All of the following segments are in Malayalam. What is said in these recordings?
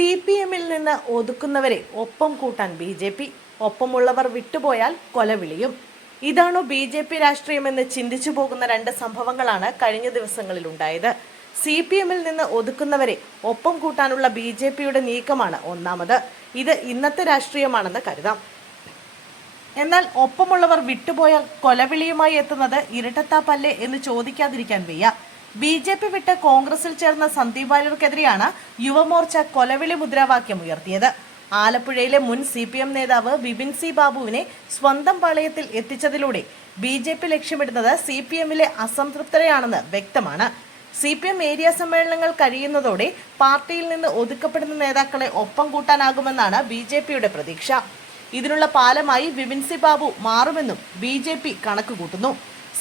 സി പി എമ്മിൽ നിന്ന് ഒതുക്കുന്നവരെ ഒപ്പം കൂട്ടാൻ ബി ജെ പി. ഒപ്പമുള്ളവർ വിട്ടുപോയാൽ കൊലവിളിയും ഇതാണോ ബി ജെ പി രാഷ്ട്രീയമെന്ന് ചിന്തിച്ചു പോകുന്ന രണ്ട് സംഭവങ്ങളാണ് കഴിഞ്ഞ ദിവസങ്ങളിൽ ഉണ്ടായത്. സി പി എമ്മിൽ നിന്ന് ഒതുക്കുന്നവരെ ഒപ്പം കൂട്ടാനുള്ള ബി ജെ പിയുടെ നീക്കമാണ് ഒന്നാമത്. ഇത് ഇന്നത്തെ രാഷ്ട്രീയമാണെന്ന് കരുതാം. എന്നാൽ ഒപ്പമുള്ളവർ വിട്ടുപോയാൽ കൊലവിളിയുമായി എത്തുന്നത് ഇരട്ടത്താപ്പല്ലേ എന്ന് ചോദിക്കാതിരിക്കാൻ വയ്യ. ബി ജെ പി വിട്ട് കോൺഗ്രസിൽ ചേർന്ന സന്ദീപ് വാര്യർക്കെതിരെയാണ് യുവമോർച്ച കൊലവിളി മുദ്രാവാക്യം ഉയർത്തിയത്. ആലപ്പുഴയിലെ മുൻ സി പി എം നേതാവ് ബിപിൻ സി ബാബുവിനെ സ്വന്തം പാളയത്തിൽ എത്തിച്ചതിലൂടെ ബി ജെ പി ലക്ഷ്യമിടുന്നത് സി പി എമ്മിലെ അസംതൃപ്തരെയാണെന്ന് വ്യക്തമാണ്. സി പി എം ഏരിയ സമ്മേളനങ്ങൾ കഴിയുന്നതോടെ പാർട്ടിയിൽ നിന്ന് ഒതുക്കപ്പെടുന്ന നേതാക്കളെ ഒപ്പം കൂട്ടാനാകുമെന്നാണ് ബി ജെ പിയുടെ പ്രതീക്ഷ. ഇതിനുള്ള പാലമായി ബിപിൻ സി ബാബു മാറുമെന്നും ബി ജെ പി കണക്കുകൂട്ടുന്നു.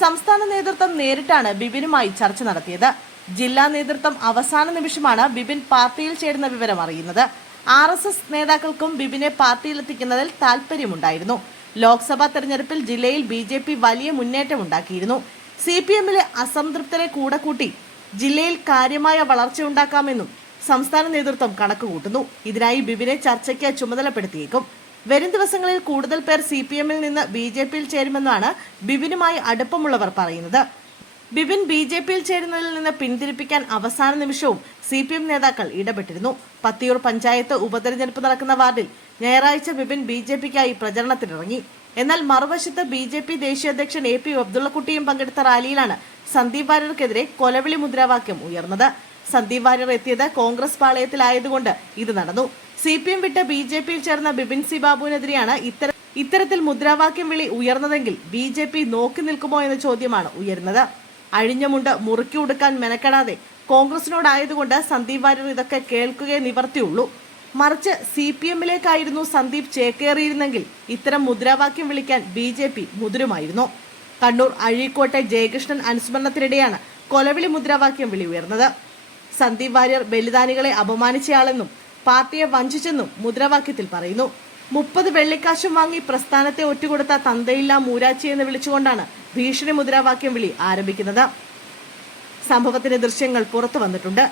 സംസ്ഥാന നേതൃത്വം നേരിട്ടാണ് ബിബിനുമായി ചർച്ച നടത്തിയത്. ജില്ലാ നേതൃത്വം അവസാന നിമിഷമാണ് ബിബിൻ പാർട്ടിയിൽ ചേരുന്ന വിവരം അറിയുന്നത്. ആർ എസ് എസ് നേതാക്കൾക്കും ബിബിനെ പാർട്ടിയിലെത്തിക്കുന്നതിൽ താൽപര്യമുണ്ടായിരുന്നു ലോക്സഭാ തെരഞ്ഞെടുപ്പിൽ ജില്ലയിൽ ബി ജെ പി വലിയ മുന്നേറ്റമുണ്ടാക്കിയിരുന്നു. സി പി എമ്മിലെ അസംതൃപ്തരെ കൂടെ കൂട്ടി ജില്ലയിൽ കാര്യമായ വളർച്ച ഉണ്ടാക്കാമെന്നും സംസ്ഥാന നേതൃത്വം കണക്കുകൂട്ടുന്നു. ഇതിനായി ബിബിനെ ചർച്ചയ്ക്ക് ചുമതലപ്പെടുത്തിയേക്കും. വരും ദിവസങ്ങളിൽ കൂടുതൽ പേർ സി പി എമ്മിൽ നിന്ന് ബി ജെ പിയിൽ ചേരുമെന്നാണ് ബിബിനുമായി അടുപ്പമുള്ളവർ പറയുന്നത്. ബിബിൻ ബി ജെ പിയിൽ ചേരുന്നതിൽ നിന്ന് പിന്തിരിപ്പിക്കാൻ അവസാന നിമിഷവും സി പി എം നേതാക്കൾ ഇടപെട്ടിരുന്നു. പത്തിയൂർ പഞ്ചായത്ത് ഉപതെരഞ്ഞെടുപ്പ് നടക്കുന്ന വാർഡിൽ ഞായറാഴ്ച ബിബിൻ ബി ജെ പിക്കായി പ്രചരണത്തിനിറങ്ങി. എന്നാൽ മറുവശത്ത് ബി ജെ പി ദേശീയ അധ്യക്ഷൻ എ പി അബ്ദുള്ളക്കുട്ടിയും പങ്കെടുത്ത റാലിയിലാണ് സന്ദീപ് വാര്യർക്കെതിരെ കൊലവിളി മുദ്രാവാക്യം ഉയർന്നത്. സന്ദീപ് വാര്യർ എത്തിയത് കോൺഗ്രസ് പാളയത്തിലായതുകൊണ്ട് ഇത് നടന്നു. സി പി എം വിട്ട് ബി ജെ പിയിൽ ചേർന്ന ബിപിൻ സി ബാബുവിനെതിരെയാണ് ഇത്തരം ഇത്തരത്തിൽ മുദ്രാവാക്യം വിളി ഉയർന്നതെങ്കിൽ ബി ജെ പി നോക്കി നിൽക്കുമോ എന്ന ചോദ്യമാണ് ഉയരുന്നത്. അഴിഞ്ഞമുണ്ട് മുറുക്കി ഉടുക്കാൻ മെനക്കെടാതെ കോൺഗ്രസിനോടായതുകൊണ്ട് സന്ദീപ് വാര്യർ ഇതൊക്കെ കേൾക്കുകയെ നിവർത്തിയുള്ളൂ. മറിച്ച് സി പി എമ്മിലേക്കായിരുന്നു സന്ദീപ് ചേക്കേറിയിരുന്നെങ്കിൽ ഇത്തരം മുദ്രാവാക്യം വിളിക്കാൻ ബി ജെ പി മുതിരുമായിരുന്നു. കണ്ണൂർ അഴീക്കോട്ടെ ജയകൃഷ്ണൻ അനുസ്മരണത്തിനിടെയാണ് കൊലവിളി മുദ്രാവാക്യം വിളി ഉയർന്നത്. സന്ദീപ് വാര്യർ ബലിദാനികളെ അപമാനിച്ചയാളെന്നും പാർട്ടിയെ വഞ്ചിച്ചെന്നും മുദ്രാവാക്യത്തിൽ പറയുന്നു. മുപ്പത് വെള്ളിക്കാശും വാങ്ങി പ്രസ്ഥാനത്തെ ഒറ്റുകൊടുത്ത തന്തയില്ല മൂരാച്ചി എന്ന് വിളിച്ചുകൊണ്ടാണ് ഭീഷണി മുദ്രാവാക്യം വിളി ആരംഭിക്കുന്നത്. സംഭവത്തിന്റെ ദൃശ്യങ്ങൾ പുറത്തു വന്നിട്ടുണ്ട്.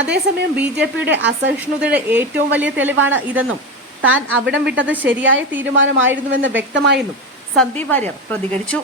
അതേസമയം ബി ജെ പിയുടെ അസഹിഷ്ണുതയുടെ ഏറ്റവും വലിയ തെളിവാണ് ഇതെന്നും താൻ അവിടം വിട്ടത് ശരിയായ തീരുമാനമായിരുന്നുവെന്ന് വ്യക്തമായെന്നും സന്ദീപ് വാര്യർ പ്രതികരിച്ചു.